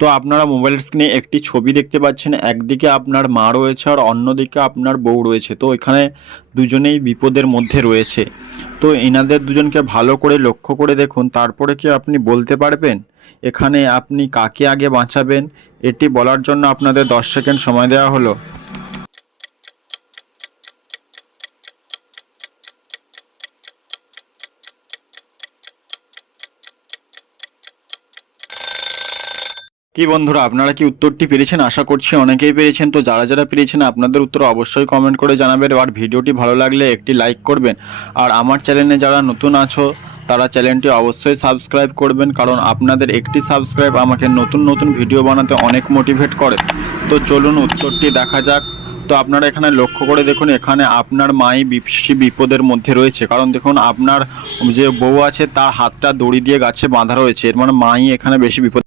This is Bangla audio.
তো আপনারা মোবাইলের স্ক্রিনে একটি ছবি দেখতে পাচ্ছেন, একদিকে আপনার মা রয়েছে আর অন্যদিকে আপনার বউ রয়েছে। তো এখানে দুজনেই বিপদের মধ্যে রয়েছে। তো এনাদের দুজনকে ভালো করে লক্ষ্য করে দেখুন, তারপরে কি আপনি বলতে পারবেন এখানে আপনি কাকে আগে বাঁচাবেন? এটি বলার জন্য আপনাদের 10 সেকেন্ড সময় দেওয়া হলো। কি বন্ধুরা, আপনারা কি উত্তরটি পেরেছেন? আশা করছি অনেকেই পেরেছেন। তো যারা যারা পেরেছেন আপনাদের উত্তর অবশ্যই কমেন্ট করে জানাবেন, আর ভিডিওটি ভালো লাগলে একটি লাইক করবেন। আর আমার চ্যানেলে যারা নতুন আছো তারা চ্যানেলটি অবশ্যই সাবস্ক্রাইব করবেন, কারণ আপনাদের একটি সাবস্ক্রাইব আমাকে নতুন নতুন ভিডিও বানাতে অনেক মোটিভেট করে। তো চলুন উত্তরটি দেখা যাক। তো আপনারা এখানে লক্ষ্য করে দেখুন, এখানে আপনার মাই বেশি বিপদের মধ্যে রয়েছে, কারণ দেখুন আপনার যে বউ আছে তার হাতটা দড়ি দিয়ে গাছে বাঁধা রয়েছে, এর মানে মাই এখানে বেশি বিপদ।